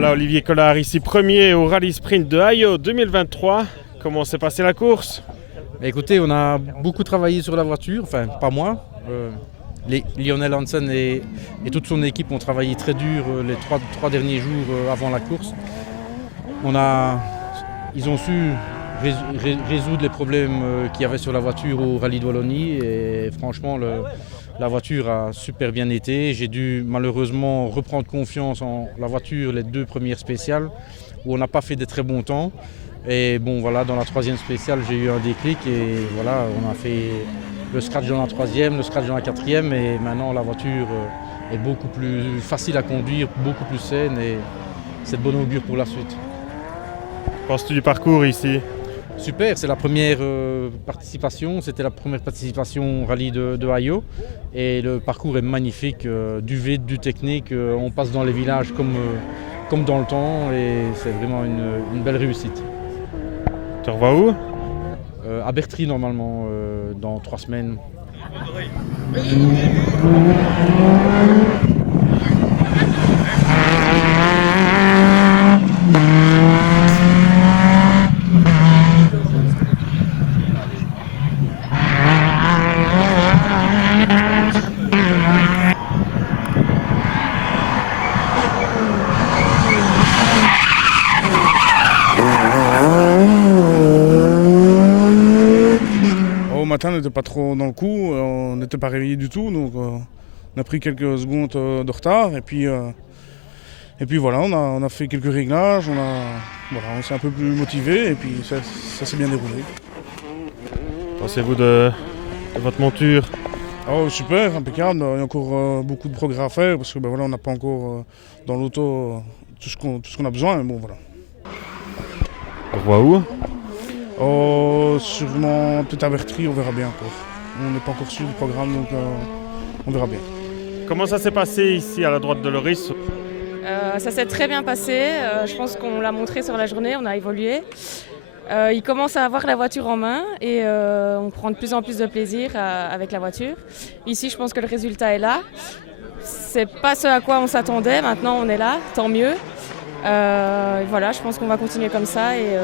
Voilà Olivier Collard ici premier au rallye sprint de Ajo 2023. Comment s'est passée la course? Écoutez, on a beaucoup travaillé sur la voiture, enfin pas moi. Lionel Hansen et toute son équipe ont travaillé très dur les trois derniers jours avant la course. Ils ont su résoudre les problèmes qu'il y avait sur la voiture au rallye de Wallonie et franchement la voiture a super bien été. J'ai dû malheureusement reprendre confiance en la voiture les deux premières spéciales où on n'a pas fait des très bons temps. Et bon voilà, dans la troisième spéciale j'ai eu un déclic et voilà, on a fait le scratch dans la troisième, le scratch dans la quatrième et maintenant la voiture est beaucoup plus facile à conduire, beaucoup plus saine et c'est de bon augure pour la suite. Penses-tu du parcours ici? Super, c'est la première participation, c'était la première participation au rallye de Ajo et le parcours est magnifique, du vide, du technique, on passe dans les villages comme dans le temps et c'est vraiment une belle réussite. Tu revois où? À Bertry normalement, dans 3 semaines. Au matin, on n'était pas trop dans le coup, on n'était pas réveillé du tout, donc on a pris quelques secondes de retard et puis voilà, on a fait quelques réglages, on s'est un peu plus motivé et puis ça s'est bien déroulé. Pensez-vous de votre monture? Oh, super, impeccable, il y a encore beaucoup de progrès à faire parce que voilà, on n'a pas encore dans l'auto tout ce qu'on a besoin, mais bon voilà. Tu revois où? Oh, sûrement peut-être à Bertry, on verra bien encore. On n'est pas encore sûr du programme, donc on verra bien. Comment ça s'est passé ici à la droite de Loris? Ça s'est très bien passé, je pense qu'on l'a montré sur la journée, on a évolué. Il commence à avoir la voiture en main et on prend de plus en plus de plaisir avec la voiture. Ici, je pense que le résultat est là. C'est pas ce à quoi on s'attendait, maintenant on est là, tant mieux. Voilà, je pense qu'on va continuer comme ça et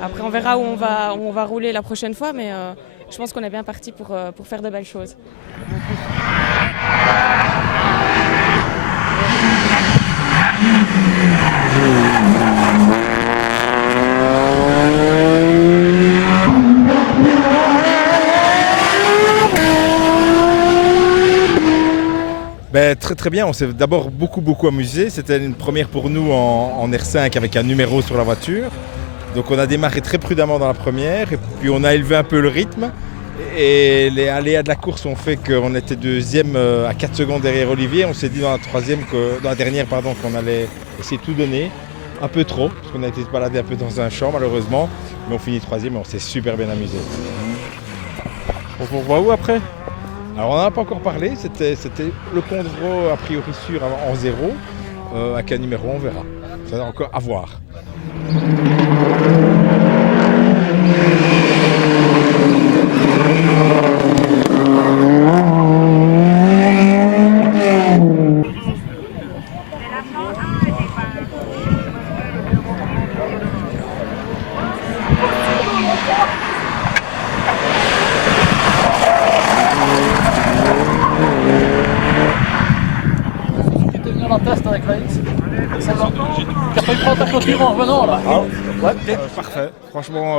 après on verra où on va rouler la prochaine fois, mais je pense qu'on est bien parti pour faire de belles choses. Très très bien, on s'est d'abord beaucoup amusé. C'était une première pour nous en R5 avec un numéro sur la voiture. Donc on a démarré très prudemment dans la première et puis on a élevé un peu le rythme. Et les aléas de la course ont fait qu'on était deuxième à 4 secondes derrière Olivier. On s'est dit dans la dernière qu'on allait essayer de tout donner. Un peu trop, parce qu'on a été se balader un peu dans un champ malheureusement. Mais on finit troisième et on s'est super bien amusé. On vous revoit où après? Alors on n'en a pas encore parlé, c'était le Condro a priori sûr en 0. À quel numéro on verra. Ça va encore à voir. Parfait, franchement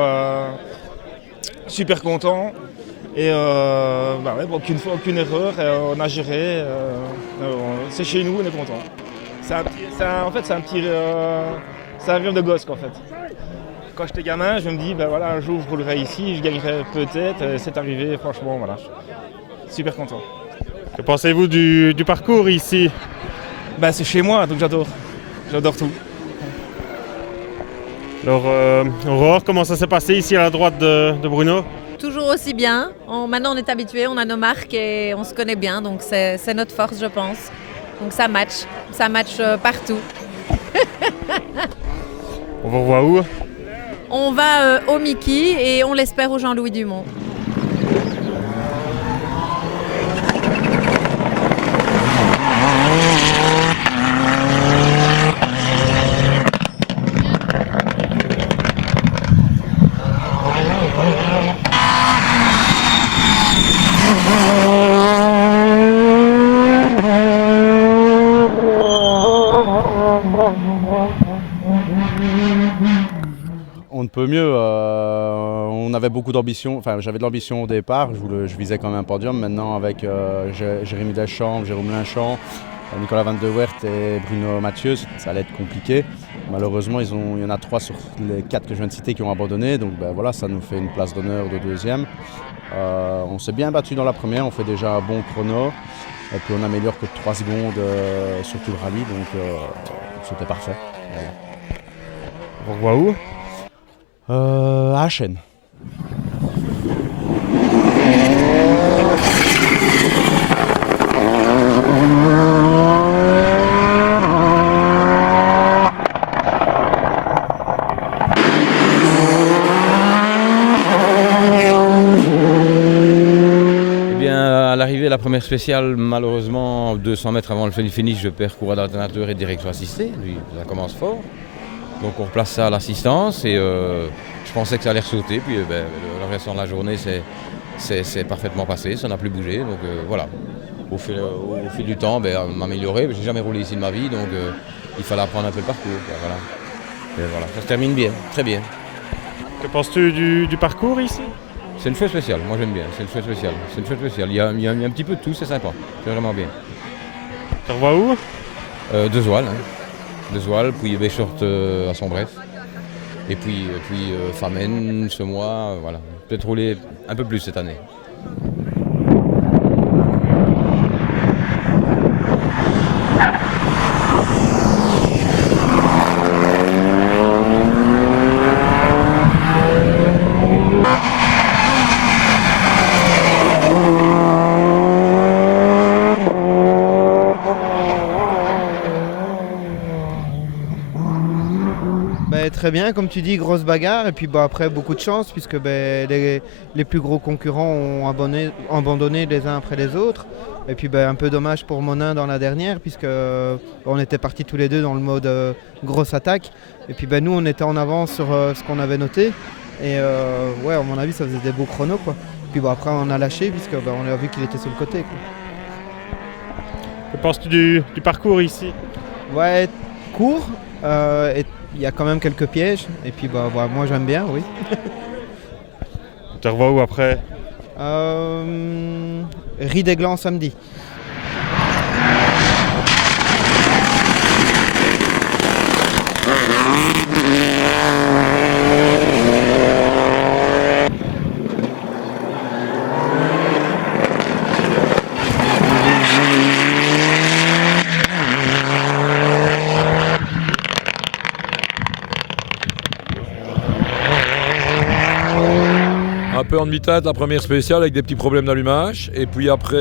super content et aucune erreur, on a géré, c'est chez nous, on est content. C'est un rêve de gosse en fait. Quand j'étais gamin, je me dis voilà, un jour je roulerai ici, je gagnerai peut-être, c'est arrivé, franchement voilà, super content. Que pensez-vous du parcours ici? C'est chez moi, donc j'adore tout. Alors Aurore, comment ça s'est passé ici à la droite de Bruno? Toujours aussi bien. Maintenant on est habitué, on a nos marques et on se connaît bien, donc c'est notre force je pense. Donc ça match partout. On vous revoit où? On va au Mickey et on l'espère au Jean-Louis Dumont. peut mieux. On avait beaucoup d'ambition, enfin j'avais de l'ambition au départ, je visais quand même un podium. Maintenant avec Jérémy Deschamps, Jérôme Linchamp, Nicolas Van de Weert et Bruno Mathieu, ça allait être compliqué. Malheureusement, il y en a 3 sur les 4 que je viens de citer qui ont abandonné, donc voilà, ça nous fait une place d'honneur de deuxième. On s'est bien battu dans la première, on fait déjà un bon chrono, et puis on améliore que 3 secondes sur tout le rallye, donc c'était parfait. Voilà. On revoit où À Achen. La première spéciale, malheureusement, 200 mètres avant le finish, je perds courroie d'alternateur et direction assistée. Lui, ça commence fort. Donc on replace ça à l'assistance et je pensais que ça allait ressauter. Puis le reste de la journée, c'est parfaitement passé, ça n'a plus bougé. Donc voilà, au fil du temps, on m'a amélioré. Je n'ai jamais roulé ici de ma vie, donc il fallait apprendre un peu le parcours. Voilà. Et voilà, ça se termine bien, très bien. Que penses-tu du parcours ici? C'est une fête spéciale, moi j'aime bien, c'est une fête spéciale. C'est une fête spéciale, il y a un petit peu de tout, c'est sympa, c'est vraiment bien. Tu revois où De Zoal, De Zoal, puis Béchort à son bref. Et puis Famen ce mois, voilà. Peut-être rouler un peu plus cette année. Très bien, comme tu dis, grosse bagarre et puis après beaucoup de chance puisque les plus gros concurrents ont abandonné les uns après les autres et puis un peu dommage pour Monin dans la dernière puisque on était partis tous les deux dans le mode grosse attaque et puis nous on était en avance sur ce qu'on avait noté et ouais, à mon avis ça faisait des beaux chronos quoi. Puis après on a lâché puisque on a vu qu'il était sur le côté quoi. Que penses-tu du parcours ici? Ouais, court et il y a quand même quelques pièges et puis moi j'aime bien, oui. Tu revois où après? Riedegland samedi. Un peu en demi-teinte la première spéciale avec des petits problèmes d'allumage et puis après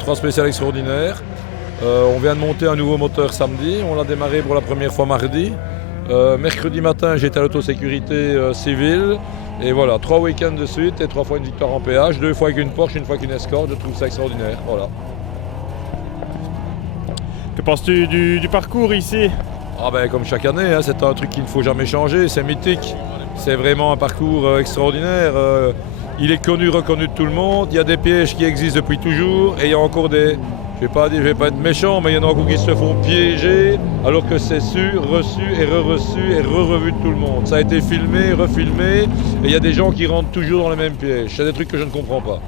3 spéciales extraordinaires. On vient de monter un nouveau moteur samedi, on l'a démarré pour la première fois mardi. Mercredi matin j'étais à l'autosécurité civile et voilà, 3 week-ends de suite et 3 fois une victoire en péage, 2 fois avec une Porsche, 1 fois avec une Escort, je trouve ça extraordinaire. Voilà. Que penses-tu du parcours ici? Comme chaque année, c'est un truc qu'il ne faut jamais changer, c'est mythique. C'est vraiment un parcours extraordinaire. Il est connu, reconnu de tout le monde. Il y a des pièges qui existent depuis toujours et il y a encore des... Je vais pas être méchant, mais il y en a encore qui se font piéger alors que c'est su, reçu et re-reçu et re-revu de tout le monde. Ça a été filmé, refilmé et il y a des gens qui rentrent toujours dans les mêmes pièges. C'est des trucs que je ne comprends pas.